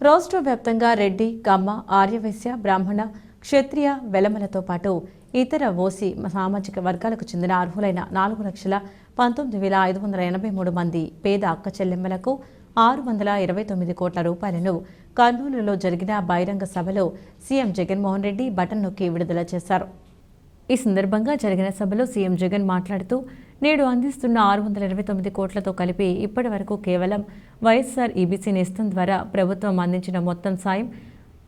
రాష్ట్ర వ్యాప్తంగా రెడ్డి కమ్మ ఆర్యవైశ్య బ్రాహ్మణ క్షత్రియ వెలమలతో పాటు ఇతర ఓసీ సామాజిక వర్గాలకు చెందిన అర్హులైన నాలుగు లక్షల పంతొమ్మిది వేల ఐదు వందల ఎనభై మూడు మంది పేద అక్క చెల్లెమ్మలకు ఆరు వందల ఇరవై తొమ్మిది కోట్ల రూపాయలను కర్నూలులో జరిగిన బహిరంగ సభలో సీఎం జగన్మోహన్ రెడ్డి బటన్ నొక్కి విడుదల చేశారు. ఈ సందర్భంగా జరిగిన సభలో సీఎం జగన్ మాట్లాడుతూ నేడు అందిస్తున్న ఆరు వందల ఇరవై తొమ్మిది కోట్లతో కలిపి ఇప్పటి వరకు కేవలం వైఎస్ఆర్ ఈబీసీ నేస్తం ద్వారా ప్రభుత్వం అందించిన మొత్తం సాయం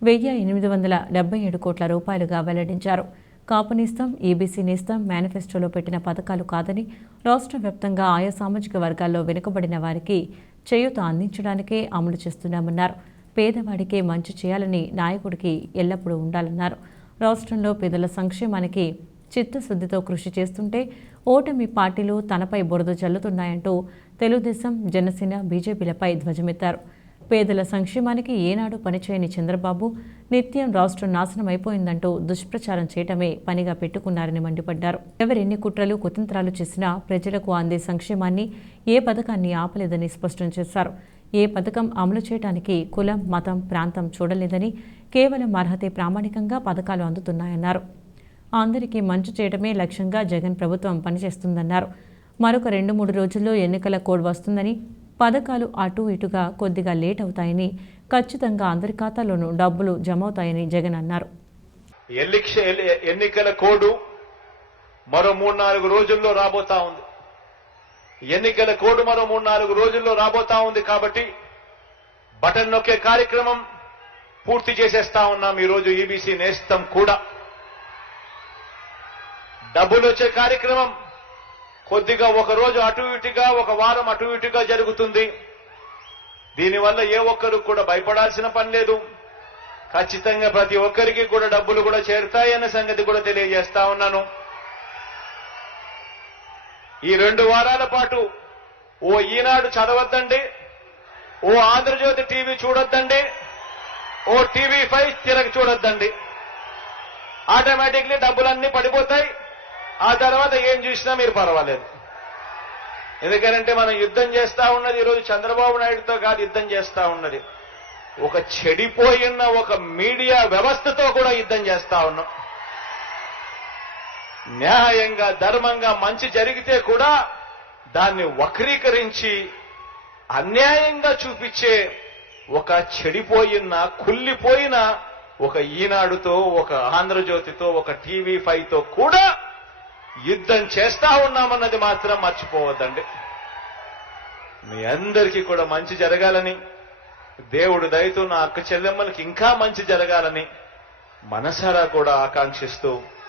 వెయ్యి ఎనిమిది వందల డెబ్బై ఏడు కోట్ల రూపాయలుగా వెల్లడించారు. కాపు నేస్తం ఈబీసీ నేస్తం మేనిఫెస్టోలో పెట్టిన పథకాలు కాదని రాష్ట్ర వ్యాప్తంగా ఆయా సామాజిక వర్గాల్లో వెనుకబడిన వారికి చేయూత అందించడానికే అమలు చేస్తున్నామన్నారు. పేదవాడికే మంచి చేయాలని నాయకుడికి ఎల్లప్పుడూ ఉండాలన్నారు. రాష్ట్రంలో పేదల సంక్షేమానికి చిత్తశుద్ధితో కృషి చేస్తుంటే ఓటమి పార్టీలు తనపై బురద జల్లుతున్నాయంటూ తెలుగుదేశం జనసేన బీజేపీలపై ధ్వజమెత్తారు. పేదల సంక్షేమానికి ఏనాడు పనిచేయని చంద్రబాబు నిత్యం రాష్ట్రం నాశనం అయిపోయిందంటూ దుష్ప్రచారం చేయటమే పనిగా పెట్టుకున్నారని మండిపడ్డారు. ఎవరెన్ని కుట్రలు కుతంత్రాలు చేసినా ప్రజలకు అందే సంక్షేమాన్ని ఏ పథకాన్ని ఆపలేదని స్పష్టం చేశారు. ఏ పథకం అమలు చేయడానికి కులం మతం ప్రాంతం చూడలేదని కేవలం అర్హతే ప్రామాణికంగా పథకాలు అందుతున్నాయన్నారు. అందరికీ మంచి చేయడమే లక్ష్యంగా జగన్ ప్రభుత్వం పనిచేస్తుందన్నారు. మరొక రెండు మూడు రోజుల్లో ఎన్నికల కోడ్ వస్తుందని పథకాలు అటు ఇటుగా కొద్దిగా లేట్ అవుతాయని ఖచ్చితంగా అందరి ఖాతాలోనూ డబ్బులు జమ అవుతాయని జగన్ అన్నారు. ఎన్నికల కోడ్ మరో మూడు నాలుగు రోజుల్లో రాబోతా ఉంది. ఎన్నికల కోడ్ మరో మూడు నాలుగు రోజుల్లో రాబోతా ఉంది కాబట్టి బటన్ నొక్కే కార్యక్రమం పూర్తి చేసేస్తా ఉన్నాం ఈరోజు ఈబీసీ నేస్తం కూడా. డబ్బులు వచ్చే కార్యక్రమం కొద్దిగా ఒక రోజు అటు ఇటుగా ఒక వారం అటు ఇటుగా జరుగుతుంది. దీనివల్ల ఏ ఒక్కరు కూడా భయపడాల్సిన పని లేదు. ఖచ్చితంగా ప్రతి ఒక్కరికి కూడా డబ్బులు కూడా చేరుతాయనే సంగతి కూడా తెలియజేస్తా ఉన్నాను. ఈ రెండు వారాల పాటు ఓ ఈనాడు చదవద్దండి ఓ ఆంధ్రజ్యోతి టీవీ చూడొద్దండి ఓ టీవీ ఫైవ్ తిరగ చూడొద్దండి. ఆటోమేటిక్లీ డబ్బులన్నీ పడిపోతాయి. ఆ తర్వాత ఏం చూసినా మీరు పర్వాలేదు. ఎందుకంటే మనం యుద్ధం చేస్తా ఉన్నది ఈరోజు చంద్రబాబు నాయుడుతో కాదు యుద్ధం చేస్తా ఉన్నది. ఒక చెడిపోయిన ఒక మీడియా వ్యవస్థతో కూడా యుద్ధం చేస్తా ఉన్నాం. న్యాయంగా ధర్మంగా మంచి జరిగితే కూడా దాన్ని వక్రీకరించి అన్యాయంగా చూపించే ఒక చెడిపోయిన కుళ్ళిపోయిన ఒక ఈనాడుతో ఒక ఆంధ్రజ్యోతితో ఒక టీవీ ఫైవ్తో కూడా యుద్ధం చేస్తా ఉన్నామన్నది మాత్రం మర్చిపోవద్దండి. మీ అందరికీ కూడా మంచి జరగాలని దేవుడు దయతో నా అక్క చెల్లెమ్మలకి ఇంకా మంచి జరగాలని మనసారా కూడా ఆకాంక్షిస్తూ